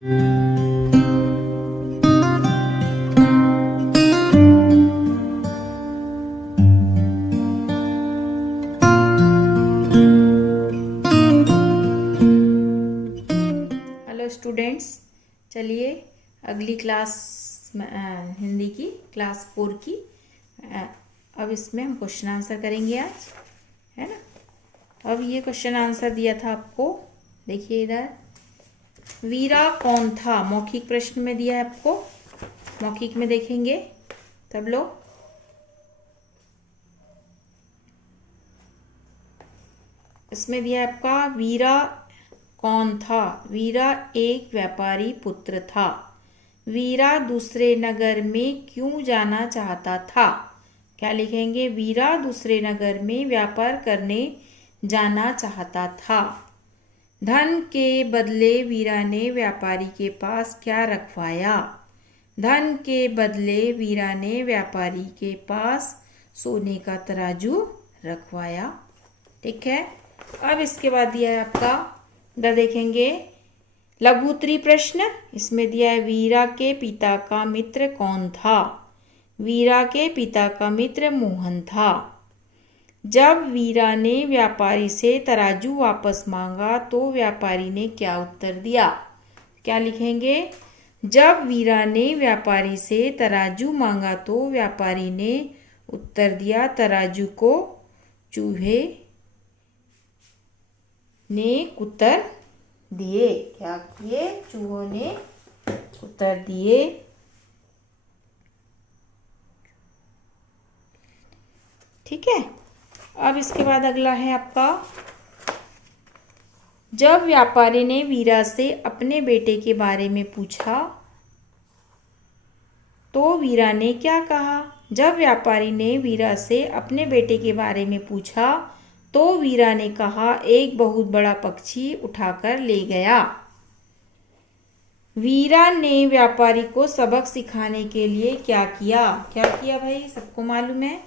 Hello students, चलिए अगली class Hindi की क्लास 4 की अब इसमें हम क्वेश्चन आंसर करेंगे आज, है ना। अब ये क्वेश्चन आंसर दिया था आपको, देखिए इधर। वीरा कौन था, मौखिक प्रश्न में दिया है आपको, मौखिक में देखेंगे तब लोग। इसमें दिया है आपका, वीरा कौन था। वीरा एक व्यापारी पुत्र था। वीरा दूसरे नगर में क्यों जाना चाहता था। क्या लिखेंगे, वीरा दूसरे नगर में व्यापार करने जाना चाहता था। धन के बदले वीरा ने व्यापारी के पास क्या रखवाया। धन के बदले वीरा ने व्यापारी के पास सोने का तराजू रखवाया। ठीक है। अब इसके बाद दिया है आपका, इधर देखेंगे लघुत्तरी प्रश्न। इसमें दिया है, वीरा के पिता का मित्र कौन था। वीरा के पिता का मित्र मोहन था। जब वीरा ने व्यापारी से तराजू वापस मांगा तो व्यापारी ने क्या उत्तर दिया। क्या लिखेंगे, जब वीरा ने व्यापारी से तराजू मांगा तो व्यापारी ने उत्तर दिया, तराजू को चूहे ने कुतर दिए। क्या किए, चूहों ने उत्तर दिए। ठीक है। अब इसके बाद अगला है आपका, जब व्यापारी ने वीरा से अपने बेटे के बारे में पूछा तो वीरा ने क्या कहा। जब व्यापारी ने वीरा से अपने बेटे के बारे में पूछा तो वीरा ने कहा, एक बहुत बड़ा पक्षी उठाकर ले गया। वीरा ने व्यापारी को सबक सिखाने के लिए क्या किया। क्या किया भाई, सबको मालूम है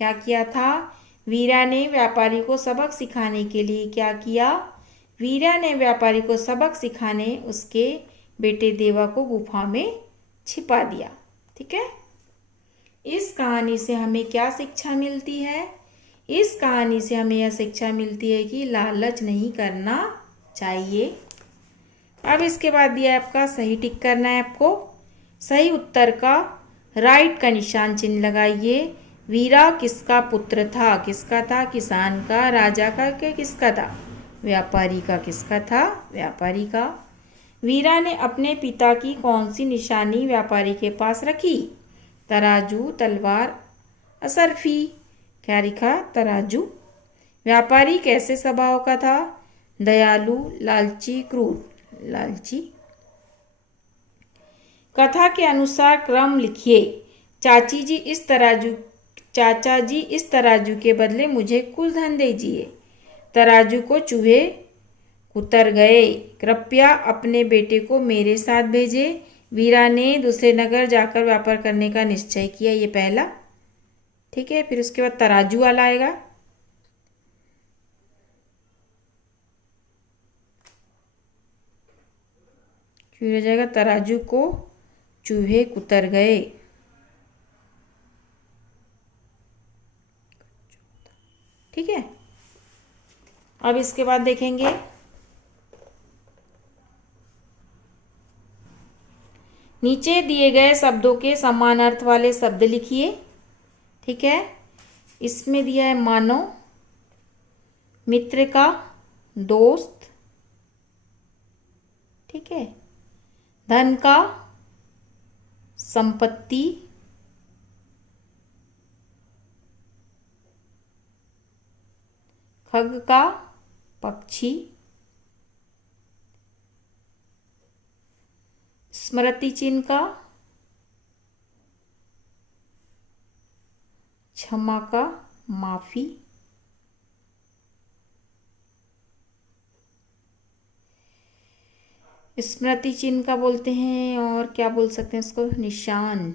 क्या किया था। वीरा ने व्यापारी को सबक सिखाने के लिए क्या किया। वीरा ने व्यापारी को सबक सिखाने उसके बेटे देवा को गुफा में छिपा दिया। ठीक है। इस कहानी से हमें क्या शिक्षा मिलती है। इस कहानी से हमें यह शिक्षा मिलती है कि लालच नहीं करना चाहिए। अब इसके बाद दिया है आपका, सही टिक करना है आपको। सही उत्तर का राइट का निशान चिन्ह लगाइए। वीरा किसका पुत्र था। किसका था, किसान का। राजा का क्या, किसका था, व्यापारी का। किसका था, व्यापारी का। वीरा ने अपने पिता की कौन सी निशानी व्यापारी के पास रखी। तराजू, तलवार, असरफी। क्या लिखा, तराजू। व्यापारी कैसे स्वभाव का था। दयालु, लालची, क्रूर। लालची। कथा के अनुसार क्रम लिखिए। चाचा जी इस तराजू के बदले मुझे कुछ धन दीजिए। तराजू को चूहे उतर गए। कृपया अपने बेटे को मेरे साथ भेजे। वीरा ने दूसरे नगर जाकर व्यापार करने का निश्चय किया। ये पहला। ठीक है। फिर उसके बाद तराजू वाला आएगा। फिर हो जाएगा, तराजू को चूहे कुतर गए। ठीक है। अब इसके बाद देखेंगे, नीचे दिए गए शब्दों के समान अर्थ वाले शब्द लिखिए। ठीक है। इसमें दिया है, मानो, मित्र का, दोस्त। ठीक है। धन का, संपत्ति। खग का, पक्षी। स्मृति चिन्ह का, क्षमा का, माफी। स्मृति चिन्ह का बोलते हैं, और क्या बोल सकते हैं उसको, निशान।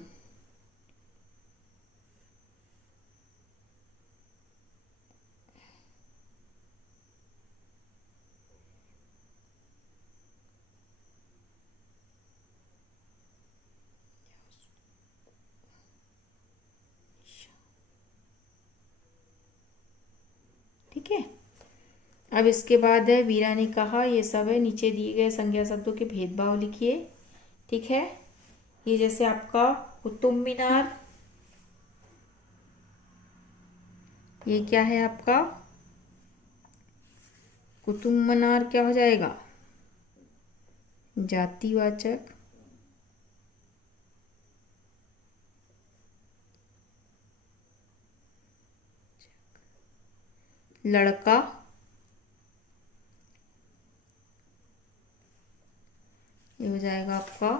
अब इसके बाद है वीरा ने कहा, ये सब है। नीचे दिए गए संज्ञा शब्दों के भेदभाव लिखिए। ठीक है, ये जैसे आपका कुतुब मीनार, ये क्या है आपका कुतुब मीनार, क्या हो जाएगा जातिवाचक। लड़का, ये हो जाएगा आपका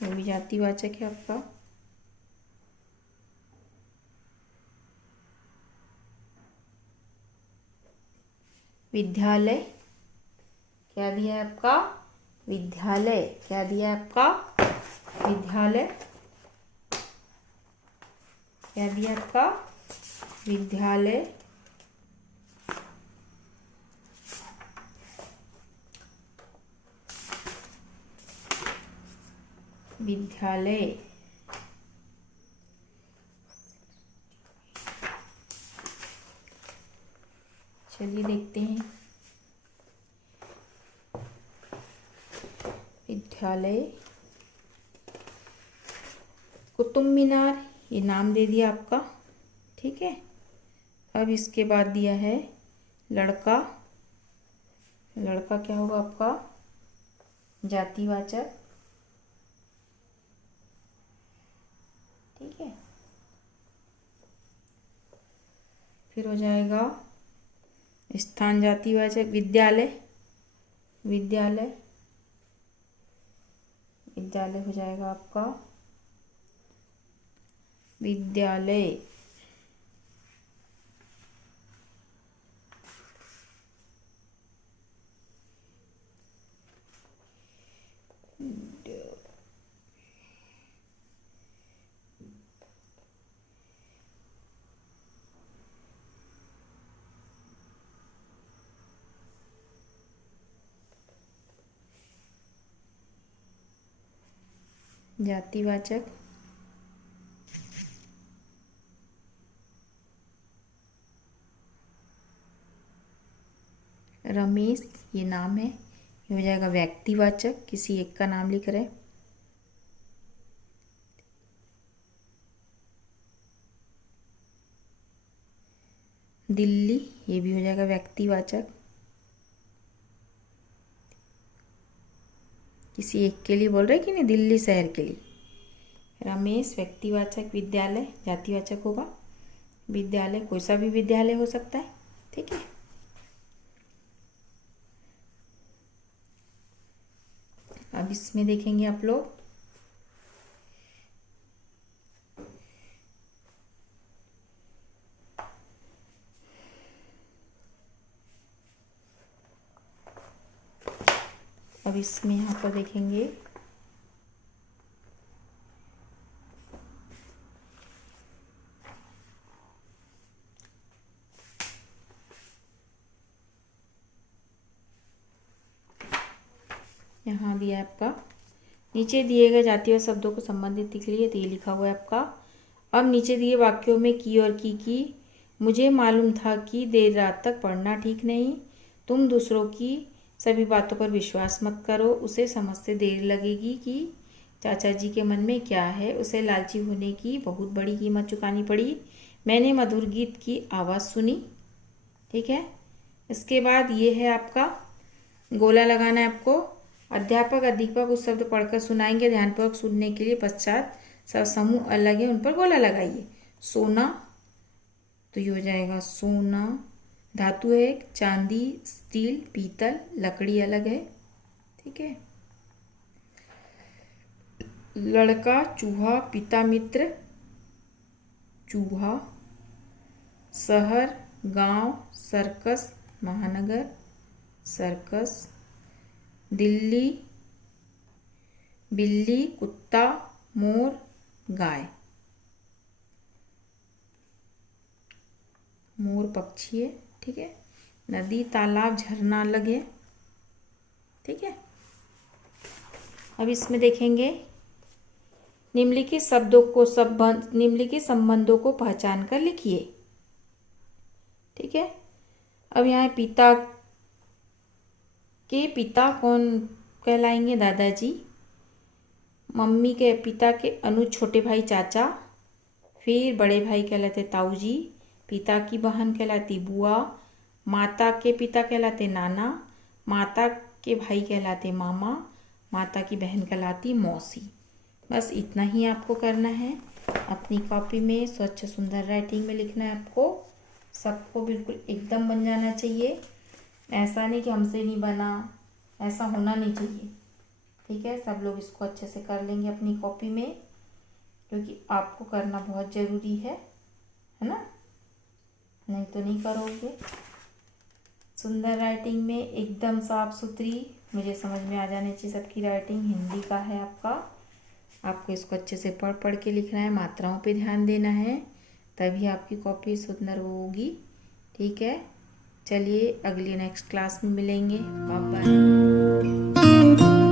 वो भी जातिवाचक है आपका। विद्यालय, क्या दिया है आपका विद्यालय, क्या दिया है आपका विद्यालय, क्या दिया आपका विद्यालय। विद्यालय, चलिए देखते हैं। विद्यालय, कुतुब मीनार, ये नाम दे दिया आपका। ठीक है, अब इसके बाद दिया है लड़का। लड़का क्या होगा आपका जातिवाचक। ठीक है, फिर हो जाएगा स्थान जातिवाचक। विद्यालय, विद्यालय, विद्यालय हो जाएगा आपका विद्यालय। जातिवाचक। रमेश, ये नाम है, ये हो जाएगा व्यक्तिवाचक, किसी एक का नाम लिख रहे। दिल्ली, ये भी हो जाएगा व्यक्तिवाचक, किसी एक के लिए बोल रहे कि नहीं, दिल्ली शहर के लिए। रमेश व्यक्तिवाचक, विद्यालय जातिवाचक होगा। विद्यालय कोई सा भी विद्यालय हो सकता है। ठीक है, अब इसमें देखेंगे आप लोग अब इसमें यहाँ पर देखेंगे यहाँ दिया है आपका नीचे दिए गए जातीय शब्दों को संबंधित लिख लिए, तो ये लिखा हुआ है आपका। अब नीचे दिए वाक्यों में की और की मुझे मालूम था कि देर रात तक पढ़ना ठीक नहीं। तुम दूसरों की सभी बातों पर विश्वास मत करो, उसे समझते देर लगेगी कि चाचा जी के मन में क्या है। उसे लालची होने की बहुत बड़ी कीमत चुकानी पड़ी। मैंने मधुर गीत की आवाज़ सुनी। ठीक है, इसके बाद ये है आपका गोला लगाना है आपको। अध्यापक अध्यापक उस शब्द पढ़कर सुनाएंगे, ध्यानपूर्वक सुनने के लिए पश्चात सब समूह अलग है उन पर गोला लगाइए। सोना, तो ये हो जाएगा सोना, धातु है एक, चांदी, स्टील, पीतल, लकड़ी अलग है। ठीक है, लड़का, चूहा, पिता मित्र, चूहा, शहर, गांव, सर्कस, महानगर, सर्कस, दिल्ली, बिल्ली, कुत्ता, मोर, गाय। मोर पक्षी है। ठीक है, नदी, तालाब, झरना अलग है। ठीक है, अब इसमें देखेंगे निम्नलिखित संबंधों को पहचान कर लिखिए। ठीक है। अब यहाँ पिता कौन कहलाएंगे? दादाजी। मम्मी के पिता के अनुज छोटे भाई चाचा। फिर बड़े भाई कहलाते ताऊ जी। पिता की बहन कहलाती बुआ। माता के पिता कहलाते नाना। माता के भाई कहलाते मामा। माता की बहन कहलाती मौसी। बस इतना ही आपको करना है। अपनी कॉपी में स्वच्छ सुंदर राइटिंग में लिखना है आपको। सबको बिल्कुल एकदम बन जाना चाहिए। ऐसा नहीं कि हमसे नहीं बना, ऐसा होना नहीं चाहिए। ठीक है, सब लोग इसको अच्छे से कर लेंगे अपनी कॉपी में, क्योंकि आपको करना बहुत ज़रूरी है ना? नहीं तो नहीं करोगे। सुंदर राइटिंग में एकदम साफ सुथरी, मुझे समझ में आ जानी चाहिए सबकी राइटिंग। हिंदी का है आपको इसको अच्छे से पढ़ पढ़ के लिखना है, मात्राओं पे ध्यान देना है, तभी आपकी कॉपी सुंदर होगी। ठीक है, चलिए अगली नेक्स्ट क्लास में मिलेंगे। Bye bye.